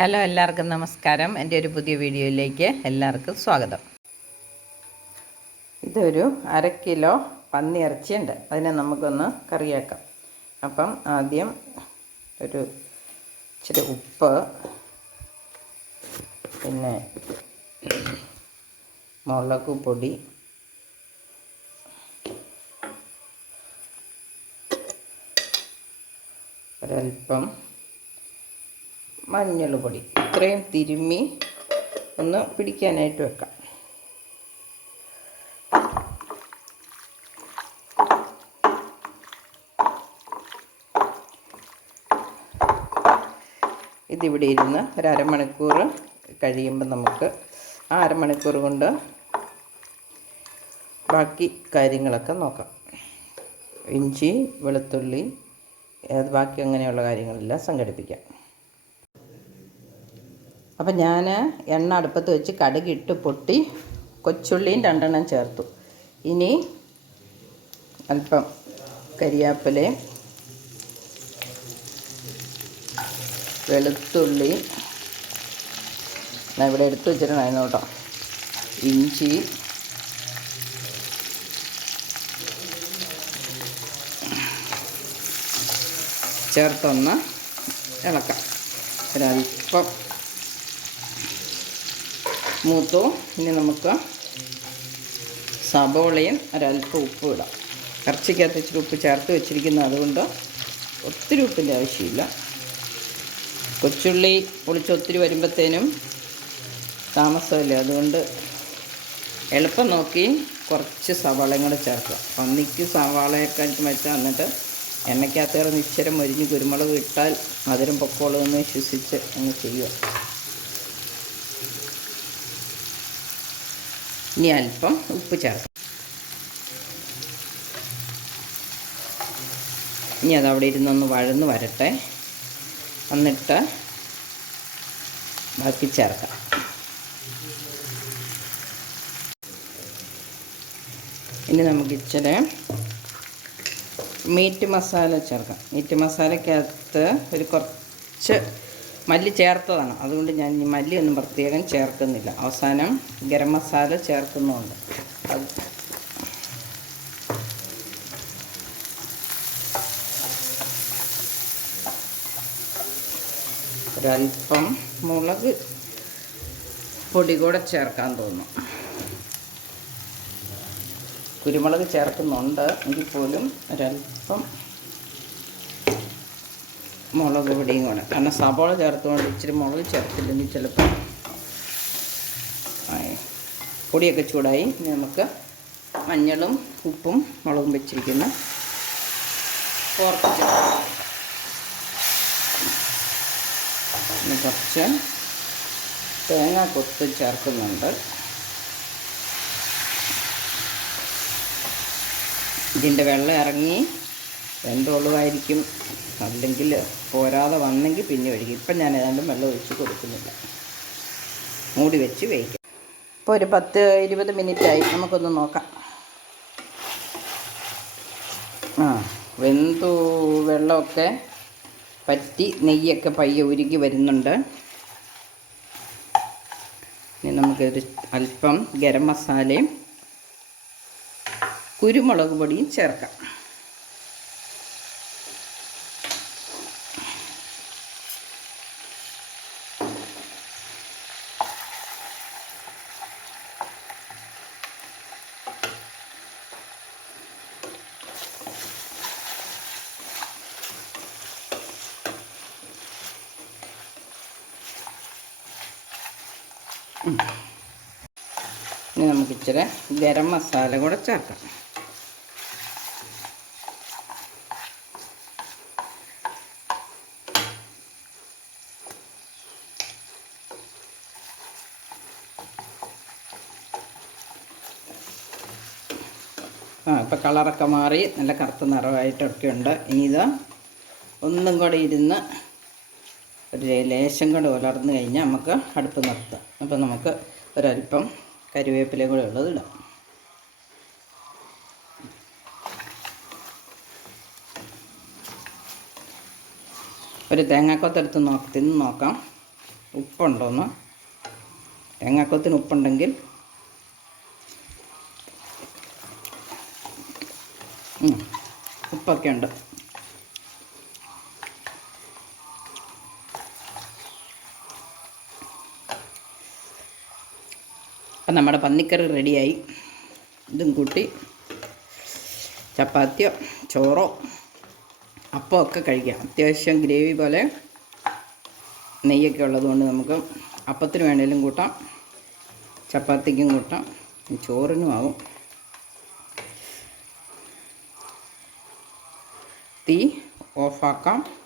Hello, എല്ലാവർക്കും നമസ്കാരം. എൻ്റെ ഒരു പുതിയ വീഡിയോയിലേക്ക് എല്ലാവർക്കും സ്വാഗതം. ഇതൊരു 1/2 കിലോ പന്നി ഇറച്ചിയുണ്ട്. അതിനെ നമുക്കൊന്ന് കറിയാക്കാം. അപ്പം ആദ്യം ഒരു ഇച്ചിരി ഉപ്പ്, പിന്നെ മുളക് പൊടി, ഒരൽപ്പം മഞ്ഞൾ പൊടി, ഇത്രയും തിരുമ്മി ഒന്ന് പിടിക്കാനായിട്ട് വെക്കാം. ഇതിവിടെ ഇരുന്ന് ഒരു അരമണിക്കൂർ കഴിയുമ്പോൾ നമുക്ക് ആ അരമണിക്കൂർ കൊണ്ട് ബാക്കി കാര്യങ്ങളൊക്കെ നോക്കാം. ഇഞ്ചി, വെളുത്തുള്ളി, ബാക്കി അങ്ങനെയുള്ള കാര്യങ്ങളെല്ലാം സംഘടിപ്പിക്കാം. അപ്പം ഞാൻ എണ്ണ അടുപ്പത്ത് വെച്ച് കടുകിട്ട് പൊട്ടി കൊച്ചുള്ളിയും 2 ചേർത്തു. ഇനി അല്പം കരിയാപ്പിലയും വെളുത്തുള്ളി ഞാൻ ഇവിടെ എടുത്ത് വെച്ചിട്ടുണ്ടായിരുന്നു കേട്ടോ. ഇഞ്ചി, ചേർത്തൊന്ന് ഇളക്കാം. ഒരൽപ്പം മൂത്തു. ഇനി നമുക്ക് സബോളയും ഒരൽപ്പം ഉപ്പും ഇടാം. ഇറച്ചിക്കകത്ത് ഇച്ചിരി ഉപ്പ് ചേർത്ത് വെച്ചിരിക്കുന്നത്, അതുകൊണ്ട് ഒത്തിരി ഉപ്പിൻ്റെ ആവശ്യമില്ല. കൊച്ചുള്ളി പൊളിച്ച് ഒത്തിരി വരുമ്പോഴത്തേനും താമസമില്ല, അതുകൊണ്ട് എളുപ്പം നോക്കി കുറച്ച് സവാളയും കൂടെ ചേർക്കുക. പന്നിക്ക് സവാളയൊക്കെ വെച്ചാൽ എന്നിട്ട് എണ്ണയ്ക്കകത്ത് കയറുന്ന ഇച്ചിരി മൊരിഞ്ഞ് കുരുമുളക് ഇട്ടാൽ മധുരം പൊക്കോളമെന്ന് വിശ്വസിച്ച് അങ്ങ് ചെയ്യുക. ഇനി അല്പം ഉപ്പ് ചേർക്കാം. ഇനി അതവിടെ ഇരുന്നൊന്ന് വഴന്ന് വരട്ടെ, എന്നിട്ട് ബാക്കി ചേർക്കാം. ഇനി നമുക്ക് ഇച്ചിരി മീറ്റ് മസാല ചേർക്കാം. മീറ്റ് മസാലയ്ക്കകത്ത് ഒരു കുറച്ച് മല്ലി ചേർത്തതാണ്, അതുകൊണ്ട് ഞാൻ ഈ മല്ലിയൊന്നും പ്രത്യേകം ചേർക്കുന്നില്ല. അവസാനം ഗരം മസാല ചേർക്കുന്നുണ്ട്. അത് ഒരൽപ്പം മുളക് പൊടി കൂടെ ചേർക്കാൻ തോന്നും. കുരുമുളക് ചേർക്കുന്നുണ്ട് എങ്കിൽ പോലും ഒരൽപ്പം മുളക് പൊടിയും കൂടെ, കാരണം സബോള ചേർത്തുകൊണ്ട് ഇച്ചിരി മുളക് ചേർത്തില്ലെങ്കിൽ ചിലപ്പോൾ പൊടിയൊക്കെ ചൂടായി. ഇനി നമുക്ക് മഞ്ഞളും ഉപ്പും മുളകും വെച്ചിരിക്കുന്ന പോർക്ക് ചേർക്കാം. ഇനി കുറച്ച് തേങ്ങാക്കൊത്ത് ചേർക്കുന്നുണ്ട്. ഇതിൻ്റെ വെള്ളം ഇറങ്ങി വെന്തോളുമായിരിക്കും, അല്ലെങ്കിൽ പോരാതെ വന്നെങ്കിൽ പിന്നെ ഒഴിക്കും. ഇപ്പം ഞാൻ ഏതാണ്ടും വെള്ളം ഒഴിച്ച് കൊടുക്കുന്നില്ല, മൂടി വെച്ച് വേവിക്കാം. ഇപ്പോൾ ഒരു 10-20 മിനിറ്റായി. നമുക്കൊന്ന് നോക്കാം. വെന്തു, വെള്ളമൊക്കെ പറ്റി നെയ്യൊക്കെ പയ്യെ ഉരുകി വരുന്നുണ്ട്. ഇനി നമുക്കൊരു അല്പം ഗരം മസാലയും കുരുമുളക് പൊടിയും ചേർക്കാം. ഇനി നമുക്ക് ഇച്ചിരി ഗരം മസാല കൂടെ ചേർക്കാം. ഇപ്പം കളറൊക്കെ മാറി നല്ല കറുത്ത നിറമായിട്ടൊക്കെ ഉണ്ട്. ഇനി ഇത് ഒന്നും കൂടെ ഇരുന്ന് ഒരു ലേശം കൂടെ ഉലർന്നു കഴിഞ്ഞാൽ നമുക്ക് അടുപ്പ് നിർത്താം. അപ്പം നമുക്ക് ഒരല്പം കരിവേപ്പിലയും കൂടെ ഉള്ളത് ഇടാം. ഒരു തേങ്ങാക്കൊത്തെടുത്ത് തിന്ന് നോക്കാം. ഉപ്പുണ്ടോന്ന്. തേങ്ങാക്കൊത്തിന് ഉപ്പുണ്ടെങ്കിൽ ഉപ്പൊക്കെ ഉണ്ട്. അപ്പം നമ്മുടെ പന്നിക്കറി റെഡിയായി. ഇതും കൂട്ടി ചപ്പാത്തിയോ ചോറോ അപ്പോൾ ഒക്കെ കഴിക്കാം. അത്യാവശ്യം ഗ്രേവി പോലെ നെയ്യൊക്കെ ഉള്ളതുകൊണ്ട് നമുക്ക് അപ്പത്തിന് വേണേലും കൂട്ടാം, ചപ്പാത്തിക്കും കൂട്ടാം, ചോറിനും ആവും. തീ ഓഫാക്കാം.